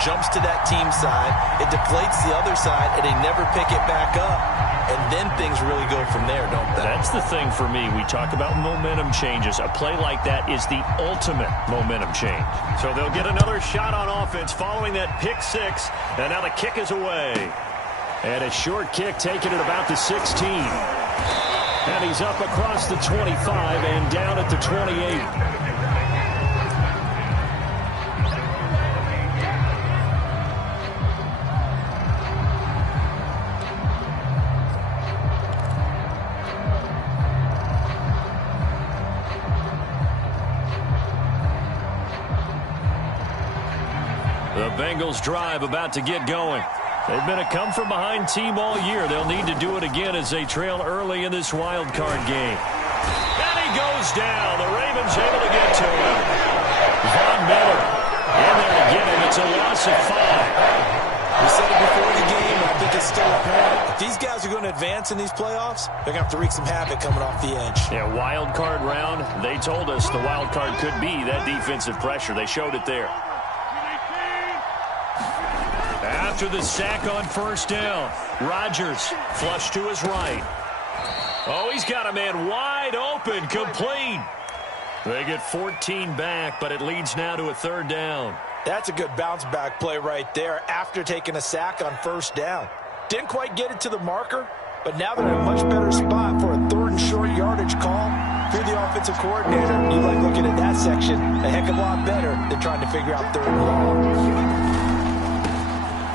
jumps to that team side, it deflates the other side, and they never pick it back up. And then things really go from there, don't they? That's the thing for me. We talk about momentum changes. A play like that is the ultimate momentum change. So they'll get another shot on offense following that pick six. And now the kick is away. And a short kick taken at about the 16. And he's up across the 25 and down at the 28. The Bengals drive about to get going. They've been a come-from-behind team all year. They'll need to do it again as they trail early in this wild card game. And he goes down. The Ravens able to get to him. Von Miller in there to get him. It's a loss of 5. We said it before the game, and I think it's still apparent. If these guys are going to advance in these playoffs, they're going to have to wreak some havoc coming off the edge. Yeah, wild card round. They told us the wild card could be that defensive pressure. They showed it there. After the sack on first down, Rodgers flush to his right. Oh, he's got a man wide open, complete. They get 14 back, but it leads now to a third down. That's a good bounce-back play right there after taking a sack on first down. Didn't quite get it to the marker, but now they're in a much better spot for a third and short yardage call. If you're the offensive coordinator, you like looking at that section a heck of a lot better than trying to figure out third and long.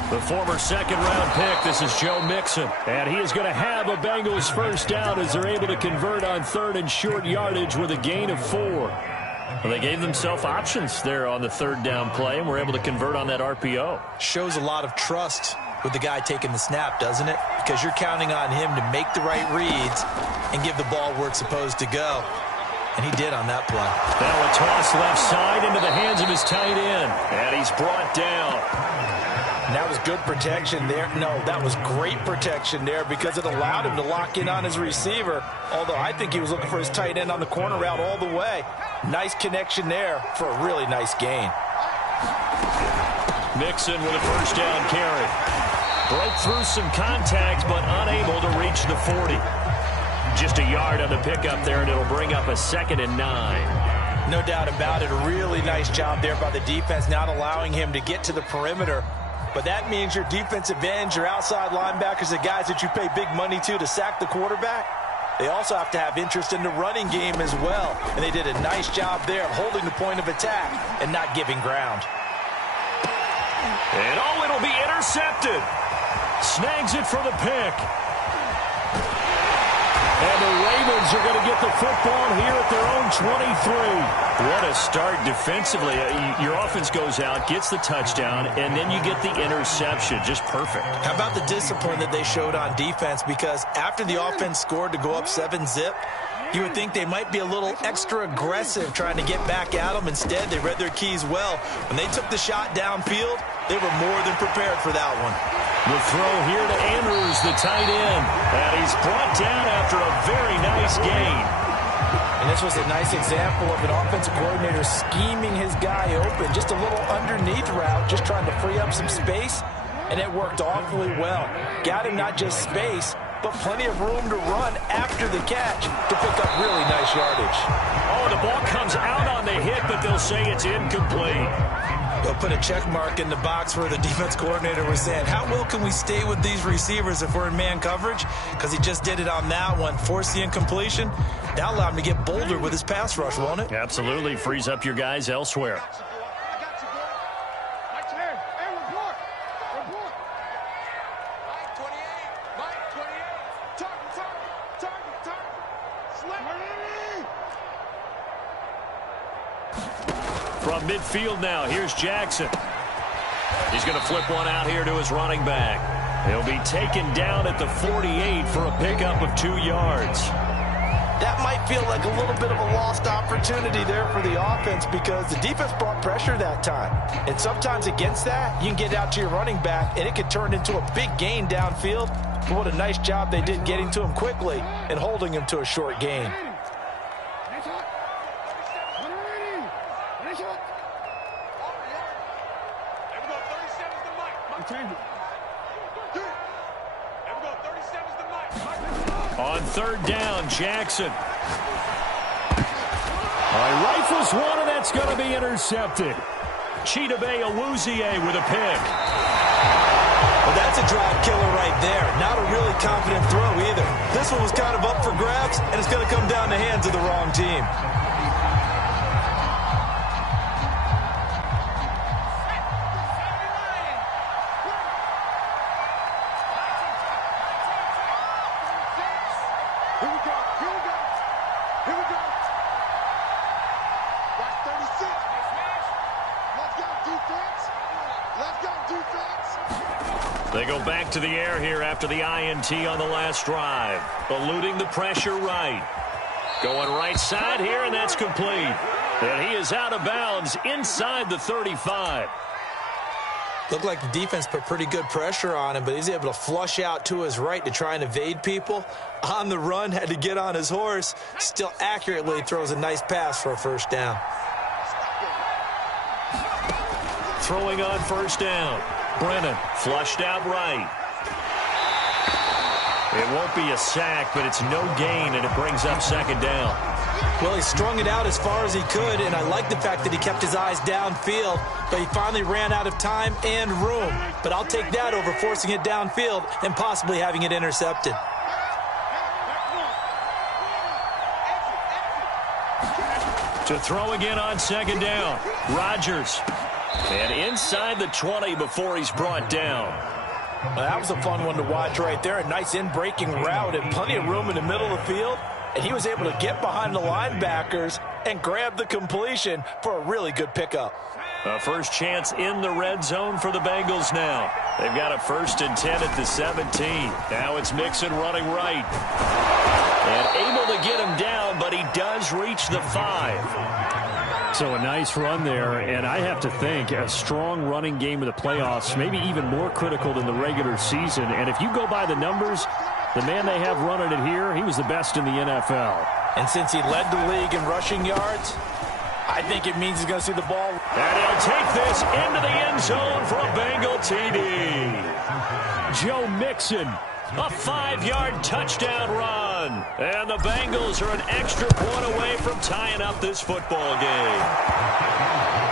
The former second-round pick, this is Joe Mixon. And he is going to have a Bengals first down as they're able to convert on third and short yardage with a gain of 4. Well, they gave themselves options there on the third down play, and were able to convert on that RPO. Shows a lot of trust with the guy taking the snap, doesn't it? Because you're counting on him to make the right reads and give the ball where it's supposed to go. And he did on that play. Now a toss left side into the hands of his tight end. And he's brought down. And that was good protection there. No, that was great protection there because it allowed him to lock in on his receiver. Although I think he was looking for his tight end on the corner route all the way. Nice connection there for a really nice gain. Mixon with a first down carry. Broke through some contact, but unable to reach the 40. Just a yard on the pickup there, and it'll bring up a 2nd and 9. No doubt about it. A really nice job there by the defense, not allowing him to get to the perimeter. But that means your defensive ends, your outside linebackers, the guys that you pay big money to sack the quarterback, they also have to have interest in the running game as well. And they did a nice job there of holding the point of attack and not giving ground. And oh, it'll be intercepted. Snags it for the pick. And the Ravens are going to get the football here at their own 23. What a start defensively. Your offense goes out, gets the touchdown, and then you get the interception. Just perfect. How about the discipline that they showed on defense? Because after the offense scored to go up 7-zip, you would think they might be a little extra aggressive trying to get back at them. Instead, they read their keys well. When they took the shot downfield, they were more than prepared for that one. The throw here to Andrews, the tight end. And he's brought down after a very nice gain. And this was a nice example of an offensive coordinator scheming his guy open. Just a little underneath route, just trying to free up some space. And it worked awfully well. Got him not just space, but plenty of room to run after the catch to pick up really nice yardage. Oh, the ball comes out on the hit, but they'll say it's incomplete. They'll put a check mark in the box where the defense coordinator was saying, how well can we stay with these receivers if we're in man coverage? Because he just did it on that one, forced the incompletion. That allowed him to get bolder with his pass rush, won't it? Absolutely. Frees up your guys elsewhere. From midfield now, here's Jackson. He's going to flip one out here to his running back. He'll be taken down at the 48 for a pickup of 2 yards. That might feel like a little bit of a lost opportunity there for the offense because the defense brought pressure that time. And sometimes against that, you can get out to your running back, and it could turn into a big gain downfield. But what a nice job they did getting to him quickly and holding him to a short gain. On third down, Jackson. All right, rifles one, and that's going to be intercepted. Chidobe Awuzie with a pick. Well, that's a drive killer right there. Not a really confident throw either. This one was kind of up for grabs, and it's going to come down the hands of the wrong team. They go back to the air here after the INT on the last drive. Eluding the pressure right. Going right side here, and that's complete. And he is out of bounds inside the 35. Looked like the defense put pretty good pressure on him, but he's able to flush out to his right to try and evade people. On the run, had to get on his horse. Still accurately throws a nice pass for a first down. Throwing on first down. Brennan flushed out right. It won't be a sack, but it's no gain, and it brings up second down. Well, he strung it out as far as he could, and I like the fact that he kept his eyes downfield, but he finally ran out of time and room. But I'll take that over forcing it downfield and possibly having it intercepted. To throw again on second down. Rodgers. And inside the 20 before he's brought down. Well, that was a fun one to watch right there. A nice in-breaking route and plenty of room in the middle of the field. And he was able to get behind the linebackers and grab the completion for a really good pickup. A first chance in the red zone for the Bengals now. They've got a 1st and 10 at the 17. Now it's Mixon running right. And able to get him down, but he does reach the 5. So a nice run there, and I have to think a strong running game of the playoffs, maybe even more critical than the regular season. And if you go by the numbers, the man they have running it here, he was the best in the NFL. And since he led the league in rushing yards, I think it means he's going to see the ball. And he'll take this into the end zone for a Bengal TD. Joe Mixon, a 5-yard touchdown run. And the Bengals are an extra point away from tying up this football game.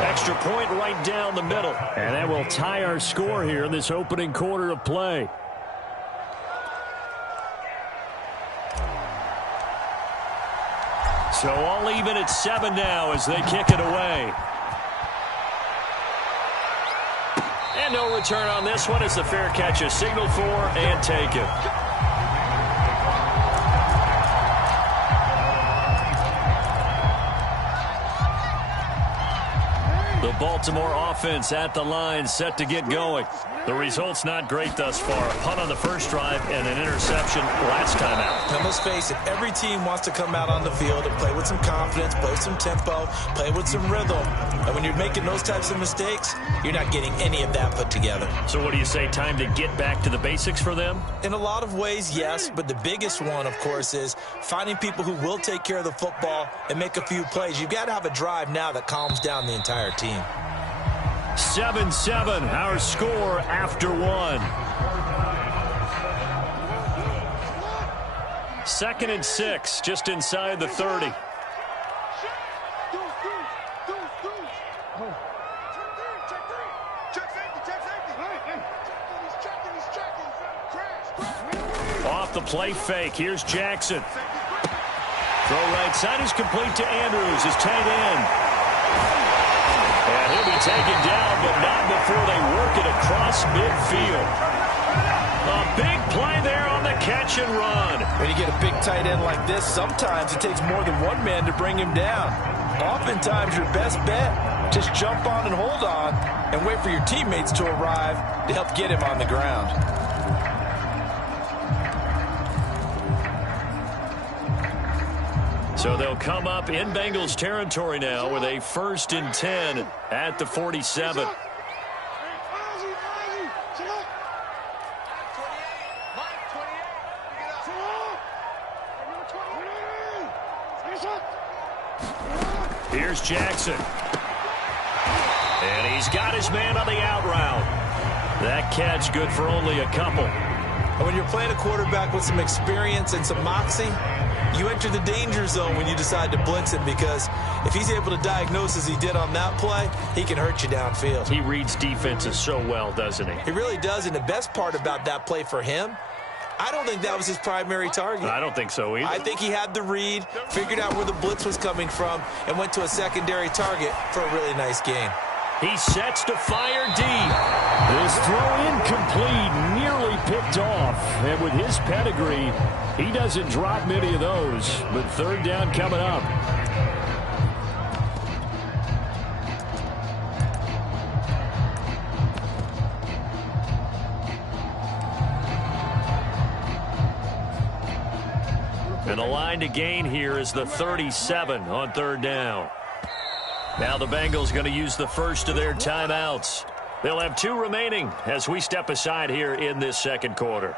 Extra point right down the middle. And that will tie our score here in this opening quarter of play. So all even at 7 now as they kick it away. And no return on this one as the fair catch is signaled for and taken. The Baltimore offense at the line set to get going. The result's not great thus far. A punt on the first drive and an interception last time out. Now, let's face it, every team wants to come out on the field and play with some confidence, play with some tempo, play with some rhythm. And when you're making those types of mistakes, you're not getting any of that put together. So what do you say, time to get back to the basics for them? In a lot of ways, yes, but the biggest one, of course, is finding people who will take care of the football and make a few plays. You've got to have a drive now that calms down the entire team. 7-7, our score after 1. 2nd and 6, just inside the 30. Off the play fake, here's Jackson. Throw right side is complete to Andrews, his tight end. And he'll be taken down, but not before they work it across midfield. A big play there on the catch and run. When you get a big tight end like this, sometimes it takes more than one man to bring him down. Oftentimes, your best bet, just jump on and hold on and wait for your teammates to arrive to help get him on the ground. So they'll come up in Bengals territory now with a 1st and 10 at the 47. Here's Jackson. And he's got his man on the out route. That catch good for only a couple. And when you're playing a quarterback with some experience and some moxie, you enter the danger zone when you decide to blitz him, because if he's able to diagnose as he did on that play, he can hurt you downfield. He reads defenses so well, doesn't he? He really does, and the best part about that play for him, I don't think that was his primary target. I don't think so either. I think he had the read, figured out where the blitz was coming from, and went to a secondary target for a really nice gain. He sets to fire deep. This throw incomplete, nearly picked off. And with his pedigree, he doesn't drop many of those. But third down coming up. And the line to gain here is the 37 on third down. Now the Bengals going to use the first of their timeouts. They'll have 2 remaining as we step aside here in this second quarter.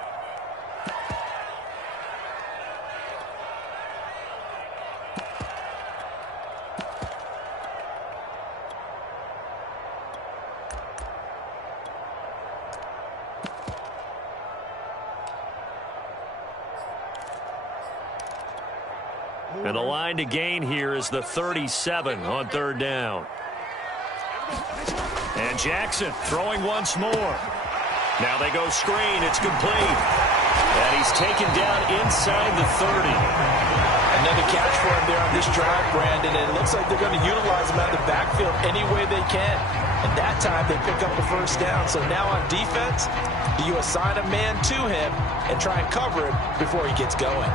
And the line to gain here is the 37 on third down. And Jackson throwing once more. Now they go screen. It's complete. And he's taken down inside the 30. Another catch for him there on this drive, Brandon. And it looks like they're going to utilize him out of the backfield any way they can. And that time they pick up the first down. So now on defense, you assign a man to him and try and cover him before he gets going.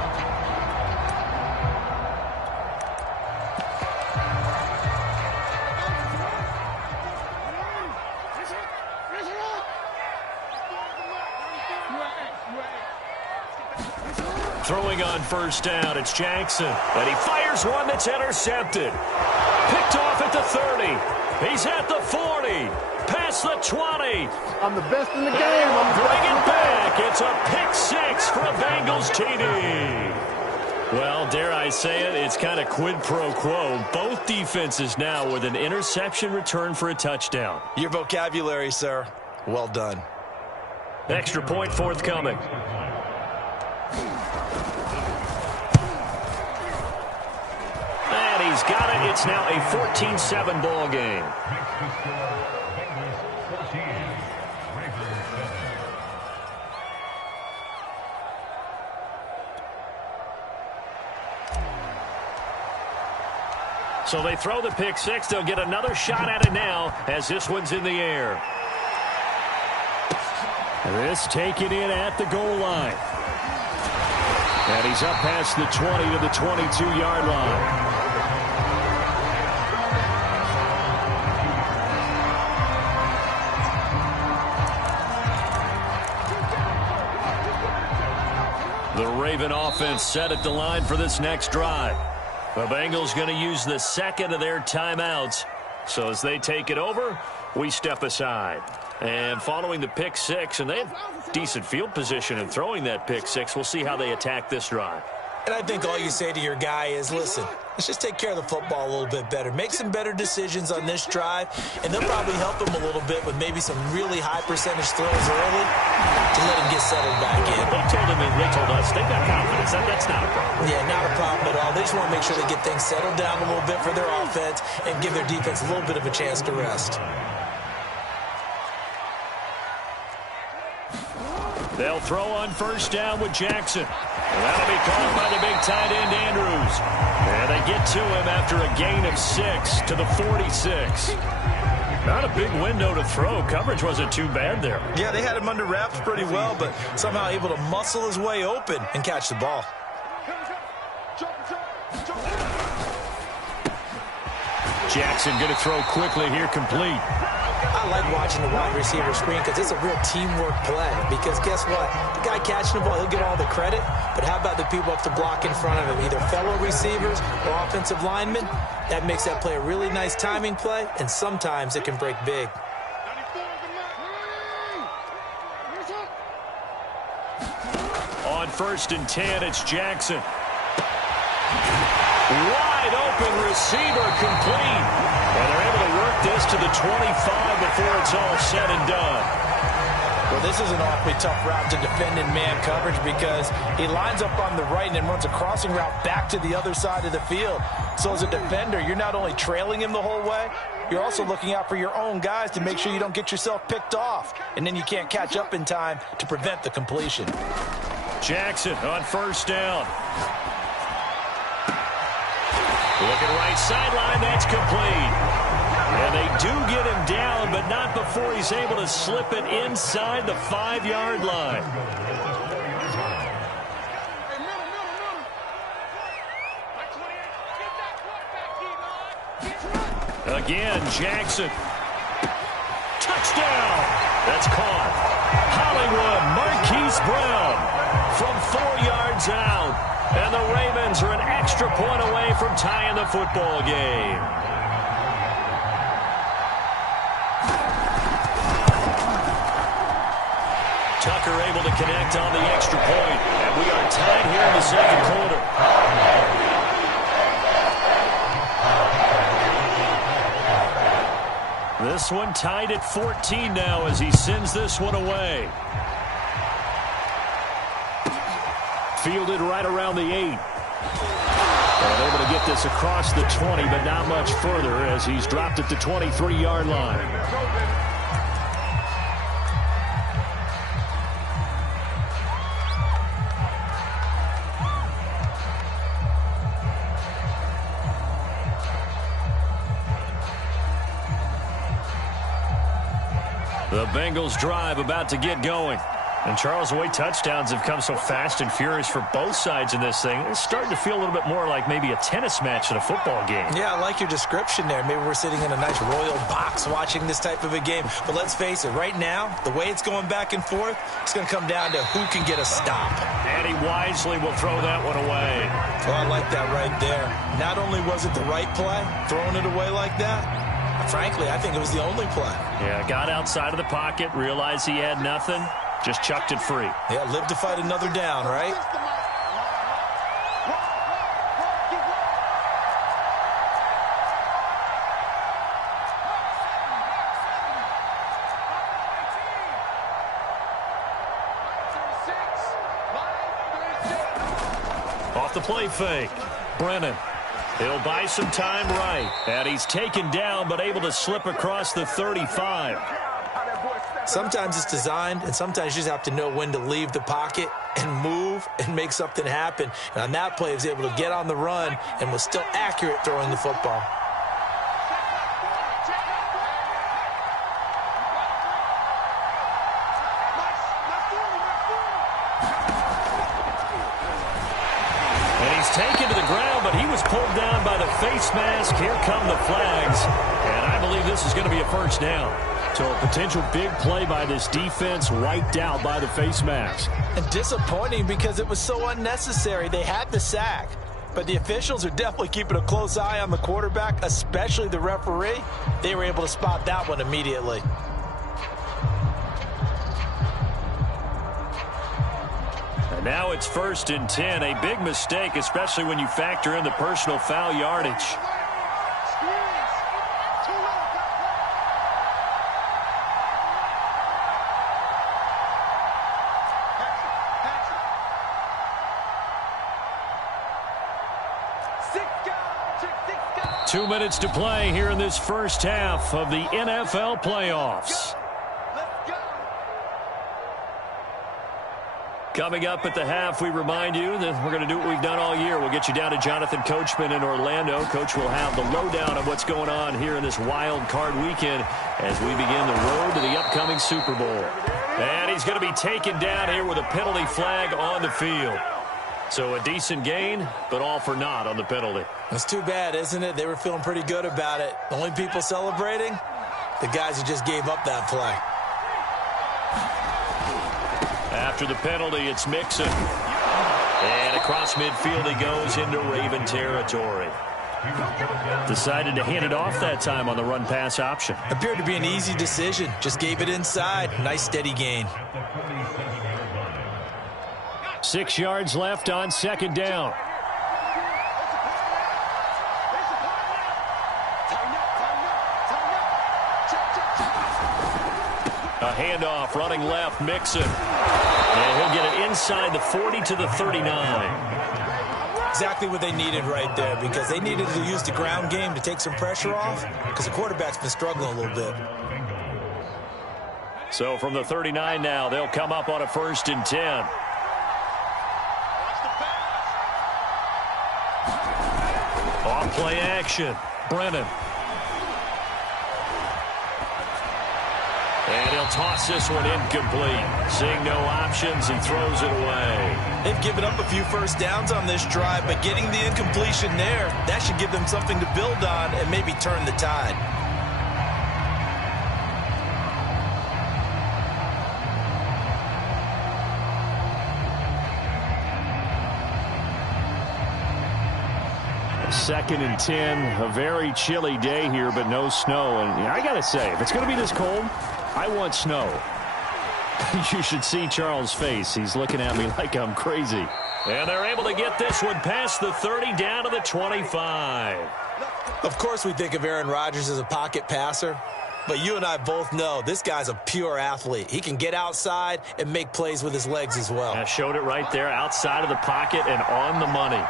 Throwing on first down, it's Jackson. And he fires one that's intercepted. Picked off at the 30. He's at the 40. Past the 20. I'm the best in the game. Bring it back. It's a pick 6 for a Bengals TD. Well, dare I say it, it's kind of quid pro quo. Both defenses now with an interception return for a touchdown. Your vocabulary, sir. Well done. Extra point forthcoming. And he's got it. It's now a 14-7 ball game. So they throw the pick 6. They'll get another shot at it now as this one's in the air. This taken in at the goal line. And he's up past the 20 to the 22-yard line. The Raven offense set at the line for this next drive. The Bengals going to use the second of their timeouts. So as they take it over, we step aside. And following the pick 6, and they have decent field position in throwing that pick 6. We'll see how they attack this drive. And I think all you say to your guy is, listen, let's just take care of the football a little bit better. Make some better decisions on this drive, and they'll probably help him a little bit with maybe some really high percentage throws early to let him get settled back in. They told us they've got confidence. That's not a problem. Yeah, not a problem at all. They just want to make sure they get things settled down a little bit for their offense and give their defense a little bit of a chance to rest. They'll throw on first down with Jackson. And that'll be caught by the big tight end, Andrews. And they get to him after a gain of 6 to the 46. Not a big window to throw. Coverage wasn't too bad there. Yeah, they had him under wraps pretty well, but somehow able to muscle his way open and catch the ball. Jackson going to throw quickly here, complete. I like watching the wide receiver screen because it's a real teamwork play. Because guess what? The guy catching the ball, he'll get all the credit. But how about the people up to block in front of him? Either fellow receivers or offensive linemen. That makes that play a really nice timing play, and sometimes it can break big. On 1st and 10, it's Jackson. Wide open receiver, complete. And they're able to work this to the 25 before it's all said and done. Well, this is an awfully tough route to defend in man coverage because he lines up on the right and then runs a crossing route back to the other side of the field. So as a defender, you're not only trailing him the whole way, you're also looking out for your own guys to make sure you don't get yourself picked off. And then you can't catch up in time to prevent the completion. Jackson on first down. Looking right sideline, that's complete. And they do get him down, but not before he's able to slip it inside the 5-yard line. Again, Jackson. Touchdown! That's caught. Hollywood, Marquise Brown from 4 yards out. And the Ravens are an extra point away from tying the football game. Tucker able to connect on the extra point. And we are tied here in the second quarter. This one tied at 14 now as he sends this one away. Fielded right around the 8. And able to get this across the 20, but not much further as he's dropped at the 23-yard line. The Bengals drive about to get going. And, Charles, the way touchdowns have come so fast and furious for both sides in this thing, it's starting to feel a little bit more like maybe a tennis match in a football game. Yeah, I like your description there. Maybe we're sitting in a nice royal box watching this type of a game. But let's face it, right now, the way it's going back and forth, it's going to come down to who can get a stop. And he wisely will throw that one away. Well, I like that right there. Not only was it the right play, throwing it away like that, frankly, I think it was the only play. Yeah, got outside of the pocket, realized he had nothing, just chucked it free. Yeah, live to fight another down, right? Off the play fake, Brennan. He'll buy some time right. And he's taken down, but able to slip across the 35. Sometimes it's designed, and sometimes you just have to know when to leave the pocket and move and make something happen. And on that play, he was able to get on the run and was still accurate throwing the football. Taken to the ground, but he was pulled down by the face mask. Here come the flags, and I believe this is going to be a first down. So a potential big play by this defense wiped out by the face mask. And disappointing because it was so unnecessary. They had the sack, but the officials are definitely keeping a close eye on the quarterback, especially the referee. They were able to spot that one immediately. Now it's 1st and 10, a big mistake, especially when you factor in the personal foul yardage. Two minutes to play here in this first half of the NFL playoffs. Coming up at the half, we remind you that we're going to do what we've done all year. We'll get you down to Jonathan Coachman in Orlando. Coach will have the lowdown of what's going on here in this wild card weekend as we begin the road to the upcoming Super Bowl. And he's going to be taken down here with a penalty flag on the field. So a decent gain, but all for naught on the penalty. That's too bad, isn't it? They were feeling pretty good about it. The only people celebrating, the guys who just gave up that play. After the penalty, it's Mixon. And across midfield he goes into Raven territory. Decided to hand it off that time on the run-pass option. Appeared to be an easy decision. Just gave it inside. Nice steady gain. 6 yards left on second down. A handoff, running left, Mixon. And he'll get it inside the 40 to the 39. Exactly what they needed right there, because they needed to use the ground game to take some pressure off, because the quarterback's been struggling a little bit. So from the 39 now, they'll come up on a 1st and 10. Off play action. Brennan. And he'll toss this one incomplete. Seeing no options and throws it away. They've given up a few first downs on this drive, but getting the incompletion there, that should give them something to build on and maybe turn the tide. Second and 10, a very chilly day here, but no snow. And I got to say, if it's going to be this cold, I want snow. You should see Charles' face. He's looking at me like I'm crazy. And they're able to get this one past the 30 down to the 25. Of course we think of Aaron Rodgers as a pocket passer, but you and I both know this guy's a pure athlete. He can get outside and make plays with his legs as well. I showed it right there, outside of the pocket and on the money.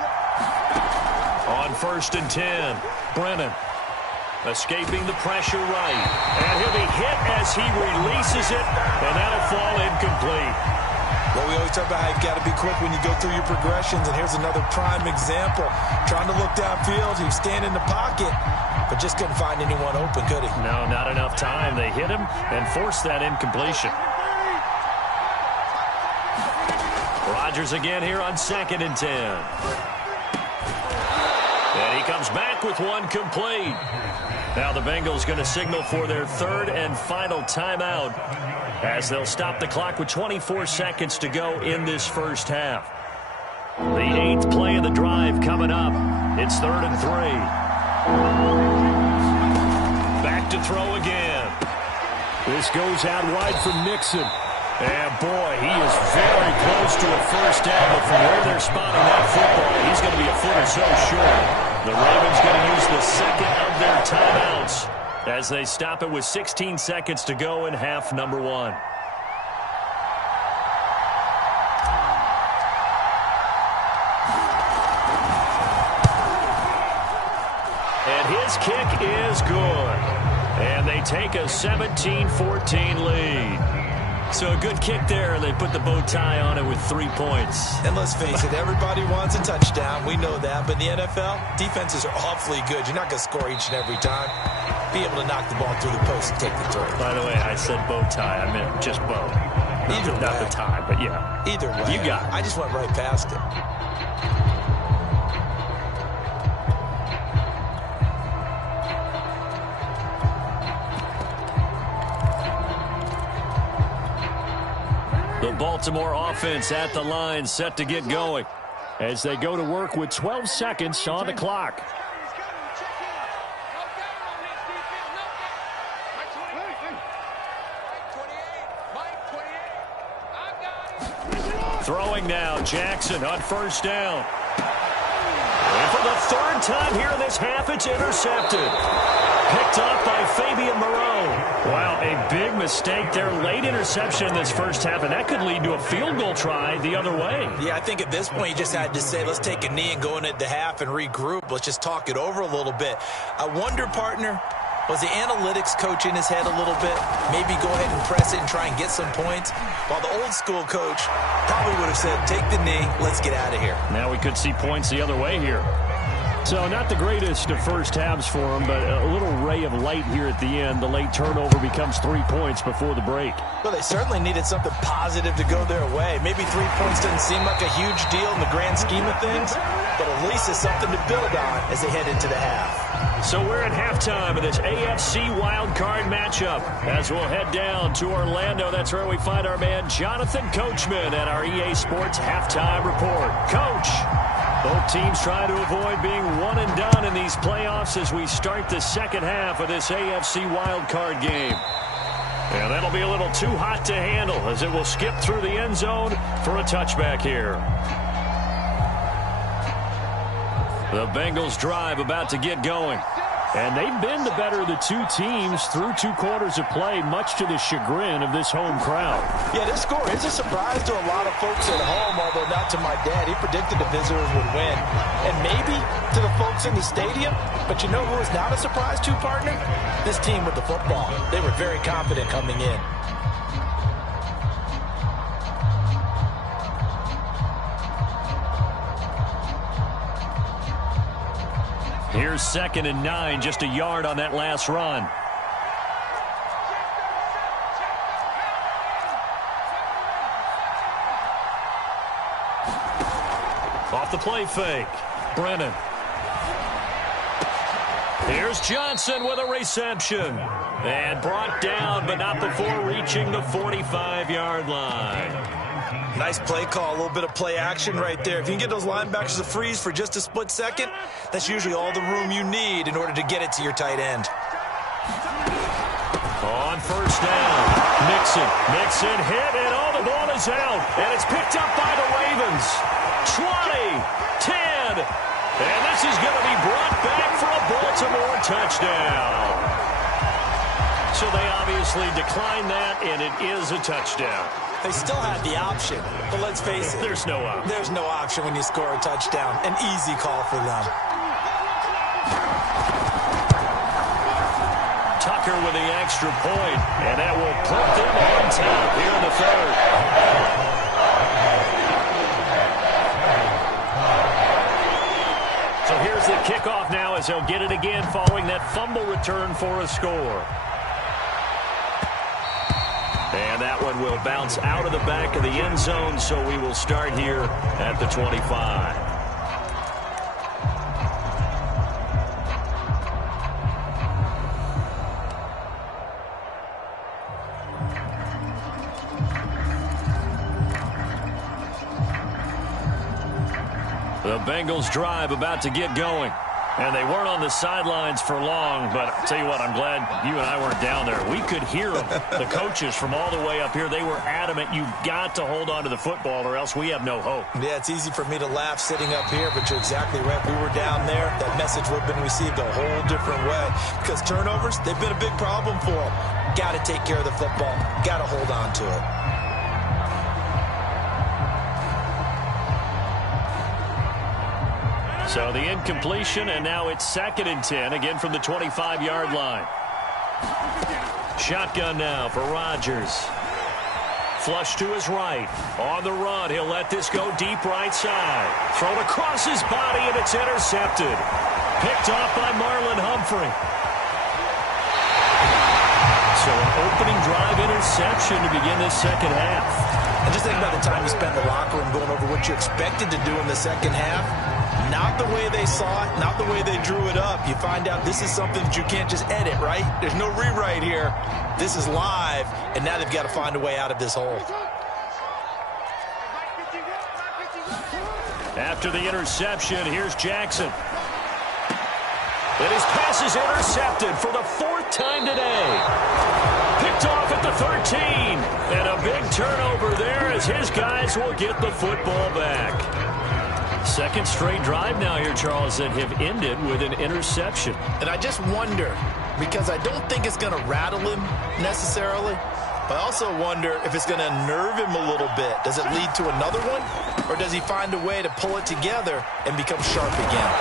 On 1st and 10, Brennan escaping the pressure right. And he'll be hit as he releases it, and that'll fall incomplete. Well, we always talk about how you've got to be quick when you go through your progressions, and here's another prime example. Trying to look downfield, he was standing in the pocket, but just couldn't find anyone open, could he? No, not enough time. They hit him and forced that incompletion. Rodgers again here on 2nd and 10. And he comes back with one complete. Now the Bengals going to signal for their 3rd and final timeout as they'll stop the clock with 24 seconds to go in this first half. The 8th play of the drive coming up. It's 3rd and 3. Back to throw again. This goes out wide for Mixon. And, boy, he is very close to a first down, but from where they're spotting that football, he's going to be a foot or so short. The Ravens going to use the 2nd of their timeouts as they stop it with 16 seconds to go in half number 1. And his kick is good. And they take a 17-14 lead. So a good kick there, and they put the bow tie on it with 3 points. And let's face it, everybody wants a touchdown. We know that. But in the NFL, defenses are awfully good. You're not going to score each and every time. Be able to knock the ball through the post and take the throw. By the way, I said bow tie. I meant just bow. Not the tie, but yeah. Either way. You got it. I just went right past it. The Baltimore offense at the line, set to get going as they go to work with 12 seconds on the clock. Throwing now, Jackson on 1st down. And for the 3rd time here in this half, it's intercepted. Picked off by Fabian Moreau. Wow, a big mistake there. Late interception in this first half, and that could lead to a field goal try the other way. Yeah, I think at this point you just had to say, let's take a knee and go into the half and regroup. Let's just talk it over a little bit. I wonder, partner, was the analytics coach in his head a little bit? Maybe go ahead and press it and try and get some points? While the old school coach probably would have said, take the knee, let's get out of here. Now we could see points the other way here. So not the greatest of first halves for him, but a little ray of light here at the end. The late turnover becomes 3 points before the break. Well, they certainly needed something positive to go their way. Maybe 3 points doesn't seem like a huge deal in the grand scheme of things, but at least it's something to build on as they head into the half. So we're at halftime of this AFC wildcard matchup as we'll head down to Orlando. That's where we find our man Jonathan Coachman at our EA Sports Halftime Report. Coach, both teams trying to avoid being one and done in these playoffs as we start the second half of this AFC wildcard game. And that'll be a little too hot to handle as it will skip through the end zone for a touchback here. The Bengals drive about to get going. And they've been the better of the two teams through 2 quarters of play, much to the chagrin of this home crowd. Yeah, this score is a surprise to a lot of folks at home, although not to my dad. He predicted the visitors would win. And maybe to the folks in the stadium. But you know who is not a surprise to, partner? This team with the football. They were very confident coming in. Here's 2nd and 9, just a yard on that last run. Off the play fake. Brennan. Here's Johnson with a reception. And brought down, but not before reaching the 45-yard line. Nice play call, a little bit of play action right there. If you can get those linebackers to freeze for just a split second, that's usually all the room you need in order to get it to your tight end. On 1st down, Mixon hit, and the ball is out. And it's picked up by the Ravens. 20, 10, and this is going to be brought back for a Baltimore touchdown. So they obviously declined that, and it is a touchdown. They still had the option, but let's face it. There's no option. There's no option when you score a touchdown. An easy call for them. Tucker with the extra point, and that will put them on top here in the 3rd. So here's the kickoff now as they'll get it again following that fumble return for a score. And that one will bounce out of the back of the end zone, so we will start here at the 25. The Bengals drive about to get going. And they weren't on the sidelines for long, but I'll tell you what, I'm glad you and I weren't down there. We could hear them, the coaches from all the way up here. They were adamant, you've got to hold on to the football or else we have no hope. Yeah, it's easy for me to laugh sitting up here, but you're exactly right. We were down there. That message would have been received a whole different way because turnovers, they've been a big problem for them. Got to take care of the football. Got to hold on to it. So the incompletion, and now it's 2nd and 10, again from the 25-yard line. Shotgun now for Rodgers. Flush to his right. On the run, he'll let this go deep right side. Thrown across his body, and it's intercepted. Picked off by Marlon Humphrey. So an opening drive interception to begin this 2nd half. And just think about the time you spent in the locker room going over what you expected to do in the 2nd half. Not the way they saw it, not the way they drew it up. You find out this is something that you can't just edit, right? There's no rewrite here. This is live, and now they've got to find a way out of this hole. After the interception, here's Jackson. And his pass is intercepted for the 4th time today. Picked off at the 13. And a big turnover there as his guys will get the football back. 2nd straight drive now here, Charles, that have ended with an interception. And I just wonder, because I don't think it's going to rattle him necessarily, but I also wonder if it's going to unnerve him a little bit. Does it lead to another one? Or does he find a way to pull it together and become sharp again?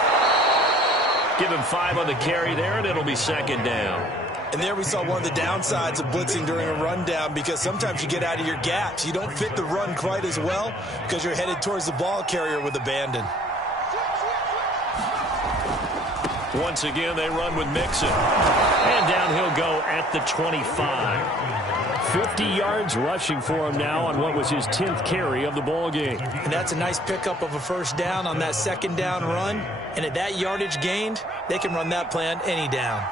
Give him 5 on the carry there, and it'll be 2nd down. And there we saw one of the downsides of blitzing during a rundown because sometimes you get out of your gaps. You don't fit the run quite as well because you're headed towards the ball carrier with abandon. Once again, they run with Mixon. And down he'll go at the 25. 50 yards rushing for him now on what was his 10th carry of the ball game. And that's a nice pickup of a 1st down on that 2nd down run. And at that yardage gained, they can run that play on any down.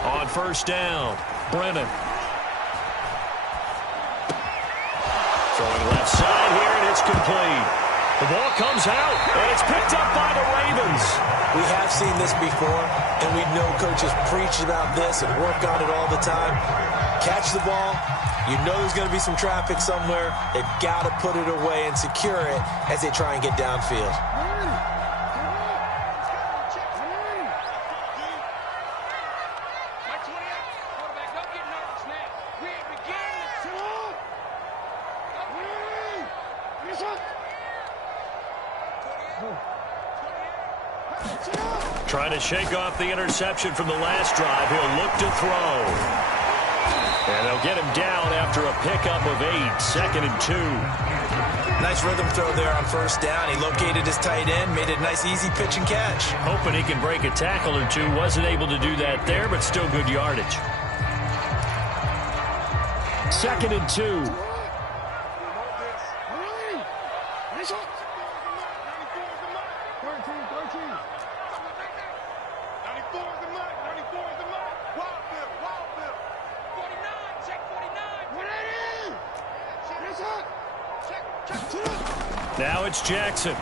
On 1st down, Brennan. Throwing left side here, and it's complete. The ball comes out, and it's picked up by the Ravens. We have seen this before, and we know coaches preach about this and work on it all the time. Catch the ball. You know there's going to be some traffic somewhere. They've got to put it away and secure it as they try and get downfield. Trying to shake off the interception from the last drive. He'll look to throw. And they'll get him down after a pickup of 8, 2nd and 2. Nice rhythm throw there on first down. He located his tight end, made it a nice easy pitch and catch. Hoping he can break a tackle or two. Wasn't able to do that there, but still good yardage. 2nd and 2. Now it's Jackson.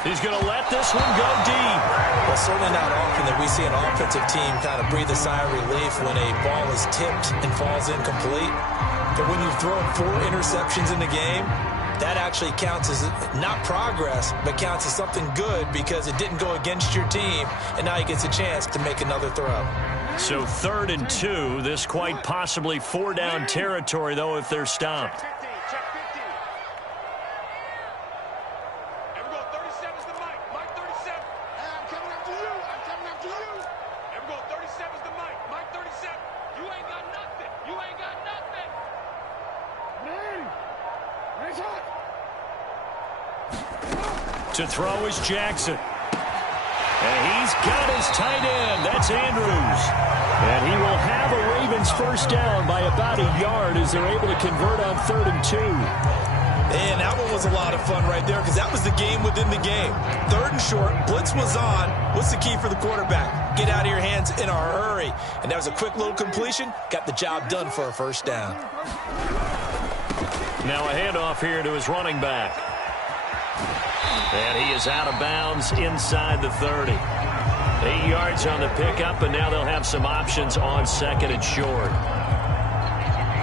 He's going to let this one go deep. Well, certainly not often that we see an offensive team kind of breathe a sigh of relief when a ball is tipped and falls incomplete. But when you've thrown 4 interceptions in the game, that actually counts as not progress, but counts as something good because it didn't go against your team, and now he gets a chance to make another throw. So 3rd and 2, this quite possibly 4-down territory, though, if they're stopped. To throw is Jackson. And he's got his tight end. That's Andrews. And he will have a Ravens first down by about a yard as they're able to convert on 3rd and 2. And that one was a lot of fun right there because that was the game within the game. 3rd and short, blitz was on. What's the key for the quarterback? Get out of your hands in a hurry. And that was a quick little completion. Got the job done for a first down. Now a handoff here to his running back. And he is out of bounds inside the 30. 8 yards on the pickup, and now they'll have some options on 2nd and short.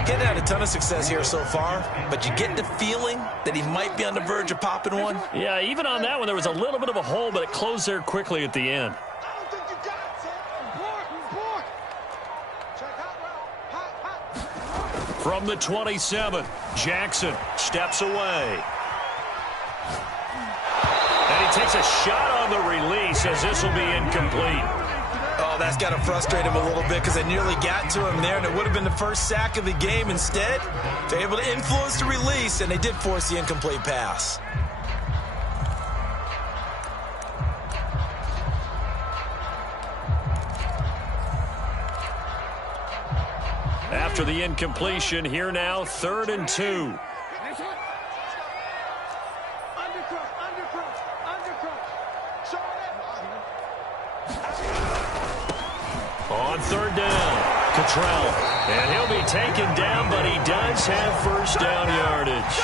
Getting had a ton of success here so far, but you get the feeling that he might be on the verge of popping one. Yeah, even on that one, there was a little bit of a hole, but it closed there quickly at the end. From the 27, Jackson steps away. And he takes a shot on the release as this will be incomplete. Oh, that's got to frustrate him a little bit because they nearly got to him there, and it would have been the first sack of the game. Instead, they're able to influence the release, and they did force the incomplete pass. After the incompletion, here now, 3rd and 2. On 3rd down, Cottrell. And he'll be taken down, but he does have first down yardage.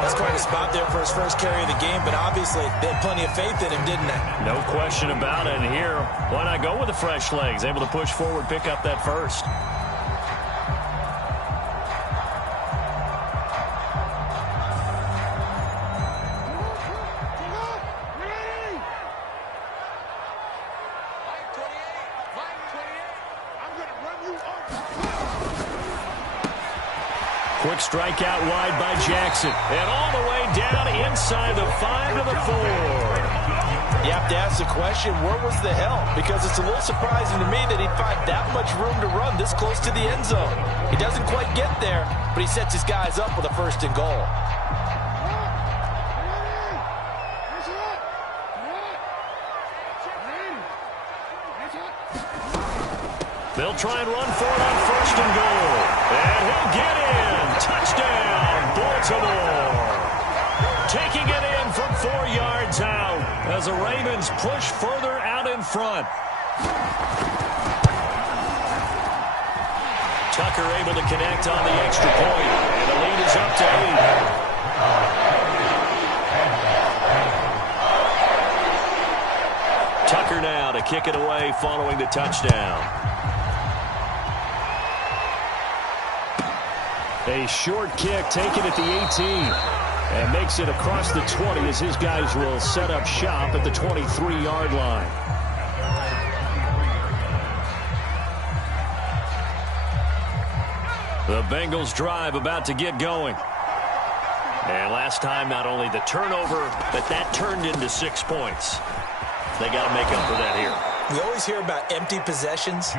That's quite a spot there for his first carry of the game, but obviously they had plenty of faith in him, didn't they? No question about it. And here, why not go with the fresh legs? Able to push forward, pick up that first. Quick strike out wide by Jackson. And all the way down inside the 5 to the 4. You have to ask the question, where was the help? Because it's a little surprising to me that he'd find that much room to run this close to the end zone. He doesn't quite get there, but he sets his guys up with a 1st and goal. They'll try and run for it on 1st and goal. And he'll get in. Touchdown, Baltimore. Taking it in from 4 yards out as the Ravens push further out in front. Tucker able to connect on the extra point. And the lead is up to 8. kick it away following the touchdown. A short kick taken at the 18 and makes it across the 20 as his guys will set up shop at the 23-yard line. The Bengals drive about to get going. And last time, not only the turnover, but that turned into 6 points. They got to make up for that here. We always hear about empty possessions,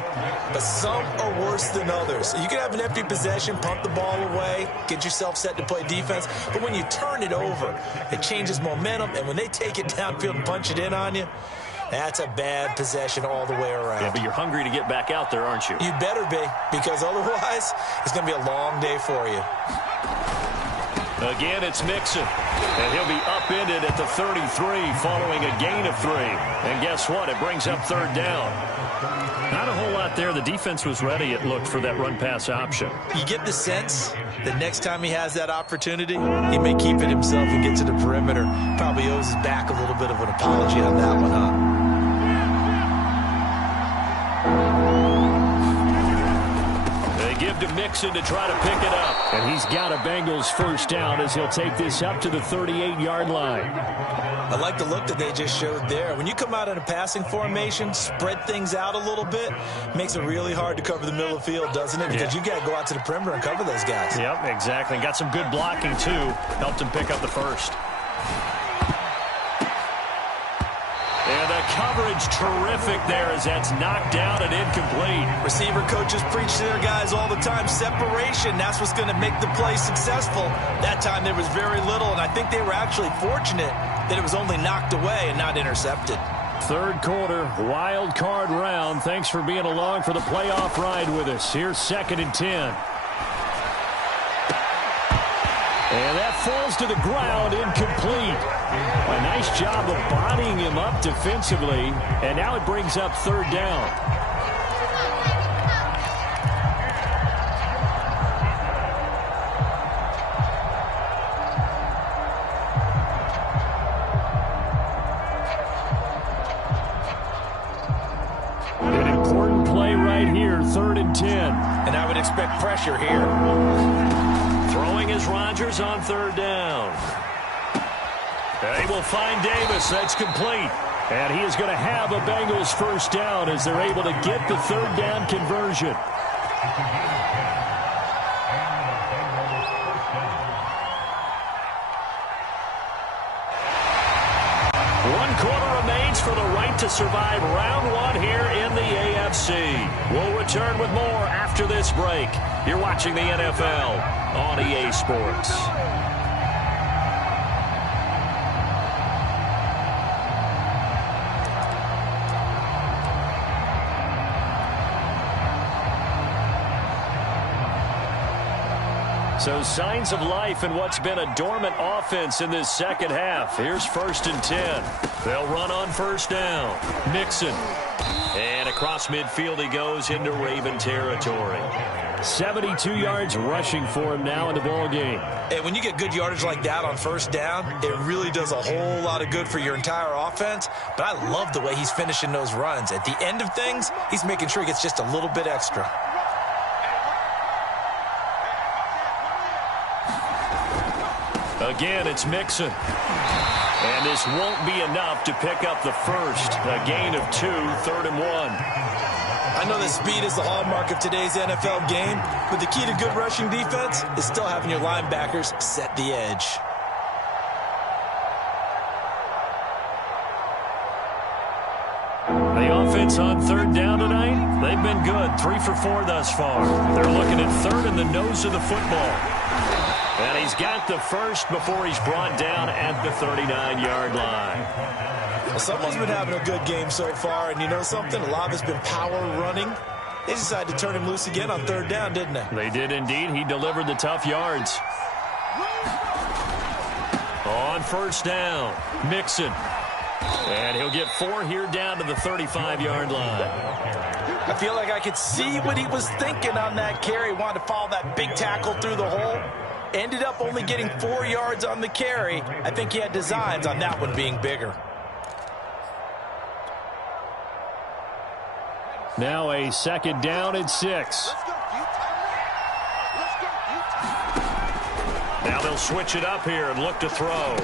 but some are worse than others. You can have an empty possession, pump the ball away, get yourself set to play defense, but when you turn it over, it changes momentum, and when they take it downfield and punch it in on you, that's a bad possession all the way around. Yeah, but you're hungry to get back out there, aren't you? You better be, because otherwise, it's going to be a long day for you. Again, it's Mixon, and he'll be upended at the 33 following a gain of 3. And guess what? It brings up third down. Not a whole lot there. The defense was ready, it looked, for that run-pass option. You get the sense that next time he has that opportunity, he may keep it himself and get to the perimeter. Probably owes his back a little bit of an apology on that one, huh? Give to Mixon to try to pick it up. And he's got a Bengals first down as he'll take this up to the 38-yard line. I like the look that they just showed there. When you come out in a passing formation, spread things out a little bit, makes it really hard to cover the middle of the field, doesn't it? Because you got to go out to the perimeter and cover those guys. Yep, exactly. Got some good blocking, too. Helped him pick up the first. And the coverage terrific there as that's knocked down and incomplete. Receiver coaches preach to their guys all the time. Separation, that's what's going to make the play successful. That time there was very little, and I think they were actually fortunate that it was only knocked away and not intercepted. Third quarter, wild card round. Thanks for being along for the playoff ride with us. Here's 2nd and 10. And that falls to the ground, incomplete. A nice job of bodying him up defensively, and now it brings up third down. An important play right here, 3rd and 10. And I would expect pressure here. Throwing is Rodgers on third down. They will find Davis. That's complete. And he is going to have a Bengals first down as they're able to get the third down conversion. One quarter remains for the right to survive round 1 here in the AFC. We'll return with more after this break. You're watching the NFL on EA Sports. So signs of life in what's been a dormant offense in this second half. Here's 1st and 10. They'll run on first down. Mixon. And across midfield he goes into Raven territory. 72 yards rushing for him now in the ball game. And when you get good yardage like that on first down, it really does a whole lot of good for your entire offense. But I love the way he's finishing those runs. At the end of things, he's making sure he gets just a little bit extra. Again, it's Mixon. And this won't be enough to pick up the first. A gain of 2, 3rd and 1. I know that speed is the hallmark of today's NFL game, but the key to good rushing defense is still having your linebackers set the edge. The offense on third down tonight, they've been good. 3 for 4 thus far. They're looking at third in the nose of the football. And he's got the first before he's brought down at the 39-yard line. Well, someone's been having a good game so far, and you know something? A lot of it's been power running. They decided to turn him loose again on third down, didn't they? They did indeed. He delivered the tough yards. On first down, Mixon. And he'll get 4 here down to the 35-yard line. I feel like I could see what he was thinking on that carry. Wanted to follow that big tackle through the hole. Ended up only getting 4 yards on the carry. I think he had designs on that one being bigger. Now a second down and 6. Now they'll switch it up here and look to throw.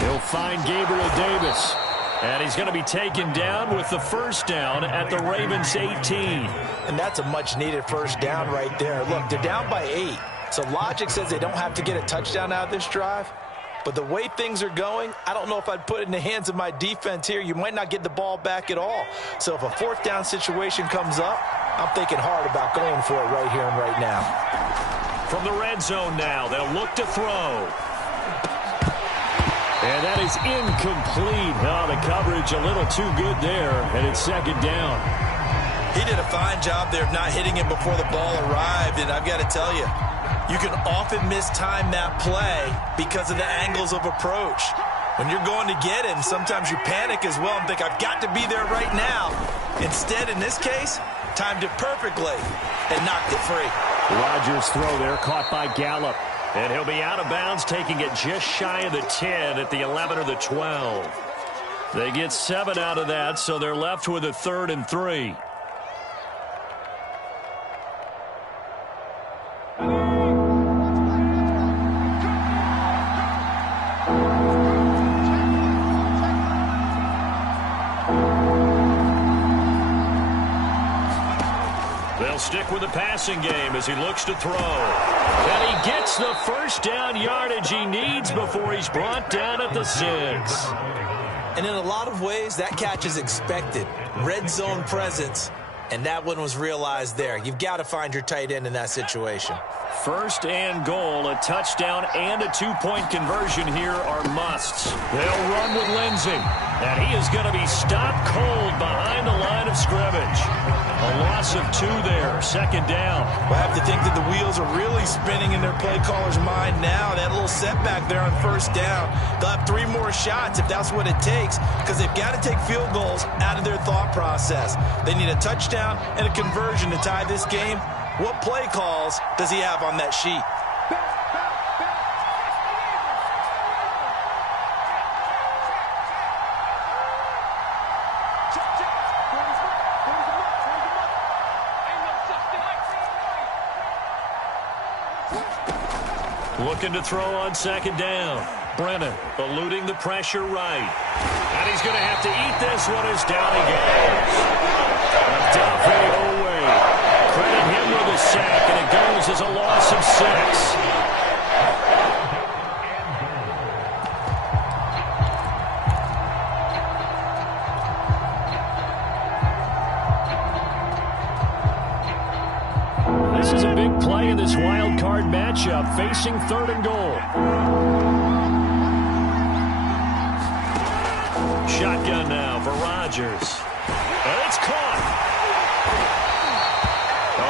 He'll find Gabriel Davis. And he's going to be taken down with the first down at the Ravens 18. And that's a much-needed first down right there. Look, they're down by 8. So logic says they don't have to get a touchdown out of this drive. But the way things are going, I don't know if I'd put it in the hands of my defense here. You might not get the ball back at all. So if a fourth down situation comes up, I'm thinking hard about going for it right here and right now. From the red zone now, they'll look to throw. And that is incomplete. Oh, the coverage a little too good there, and it's second down. He did a fine job there of not hitting him before the ball arrived, and I've got to tell you, you can often mistime that play because of the angles of approach. When you're going to get him, sometimes you panic as well and think, I've got to be there right now. Instead, in this case, timed it perfectly and knocked it free. Rodgers' throw there caught by Gallup. And he'll be out of bounds, taking it just shy of the 10 at the 11 or the 12. They get 7 out of that, so they're left with a 3rd and 3. They'll stick with the passing game as he looks to throw. And he gets the first down yardage he needs before he's brought down at the 6. And in a lot of ways, that catch is expected. Red zone presence, and that one was realized there. You've got to find your tight end in that situation. First and goal, a touchdown and a 2-point conversion here are musts. They'll run with Lindsey, and he is going to be stopped cold behind the line of scrimmage. A loss of 2 there, second down. Well, I have to think that the wheels are really spinning in their play caller's mind now. That little setback there on first down. They'll have 3 more shots if that's what it takes, because they've got to take field goals out of their thought process. They need a touchdown and a conversion to tie this game. What play calls does he have on that sheet? Looking to throw on second down. Brennan eluding the pressure right. And he's going to have to eat this one as down he goes. Duffy away. Credit him with a sack, and it goes as a loss of 6. This is a big play in this wild card matchup, facing 3rd and goal. Shotgun now for Rodgers. And it's caught.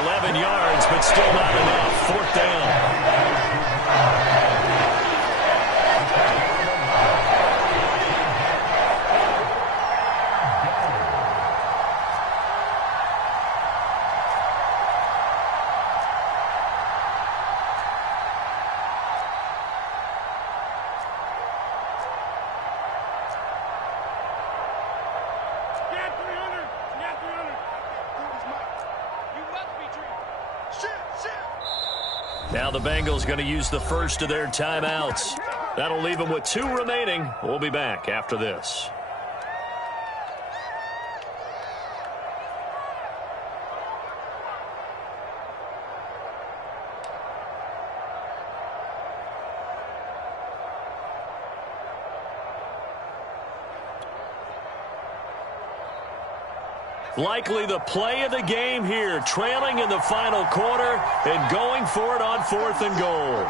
11 yards, but still not enough. 4th down. Now the Bengals going to use the first of their timeouts. That'll leave them with 2 remaining. We'll be back after this. Likely the play of the game here, trailing in the final quarter and going for it on 4th and goal.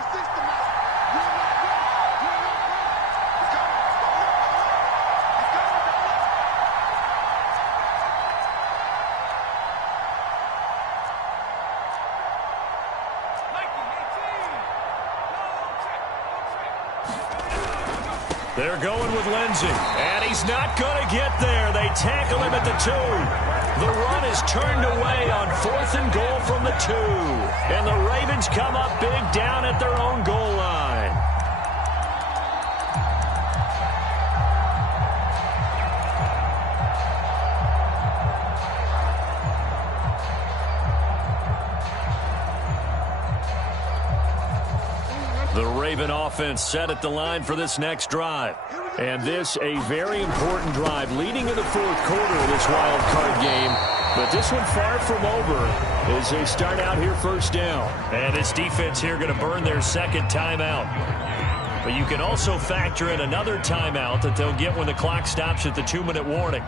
They're going with Lindsey, and he's not going to get there. They tackle him at the 2. The run is turned away on 4th and goal from the 2. And the Ravens come up big down at their own goal line. Raven offense set at the line for this next drive. And this a very important drive leading in the fourth quarter of this wild card game. But this one far from over as they start out here first down. And this defense here going to burn their second timeout. But you can also factor in another timeout that they'll get when the clock stops at the 2-minute warning.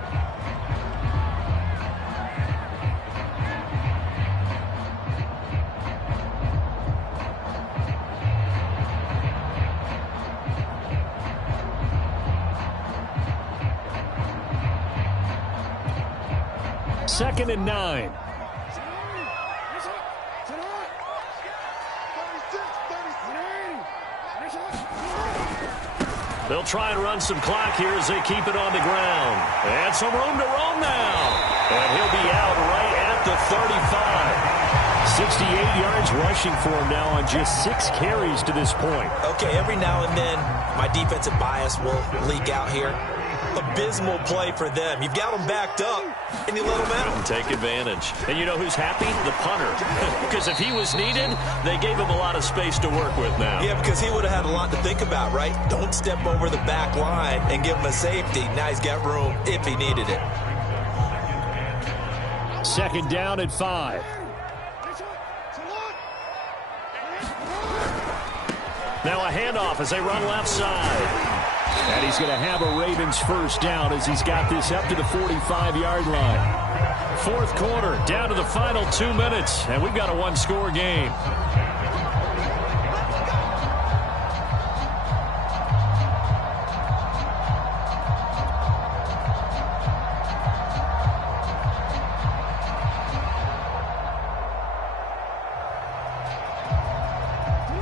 Second and 9. They'll try and run some clock here as they keep it on the ground. And some room to roam now. And he'll be out right at the 35. 68 yards rushing for him now on just 6 carries to this point. Okay, every now and then my defensive bias will leak out here. Abysmal play for them. You've got them backed up, and you let them out. Take advantage. And you know who's happy? The punter. Because if he was needed, they gave him a lot of space to work with now. Yeah, because he would have had a lot to think about, right? Don't step over the back line and give him a safety. Now he's got room if he needed it. Second down at 5. Now a handoff as they run left side. And he's going to have a Ravens first down as he's got this up to the 45-yard line. Fourth quarter, down to the final 2 minutes, and we've got a one-score game.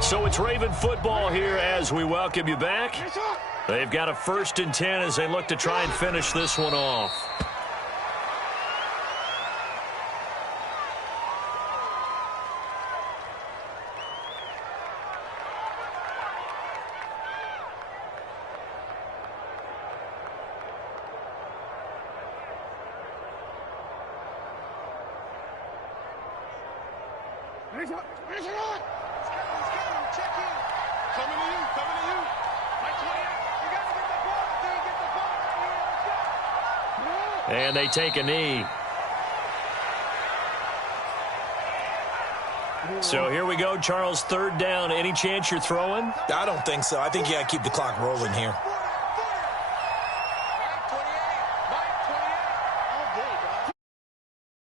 So it's Raven football here as we welcome you back. They've got a 1st and 10 as they look to try and finish this one off. And they take a knee. So here we go, Charles, 3rd down. Any chance you're throwing? I don't think so. I think you got to keep the clock rolling here.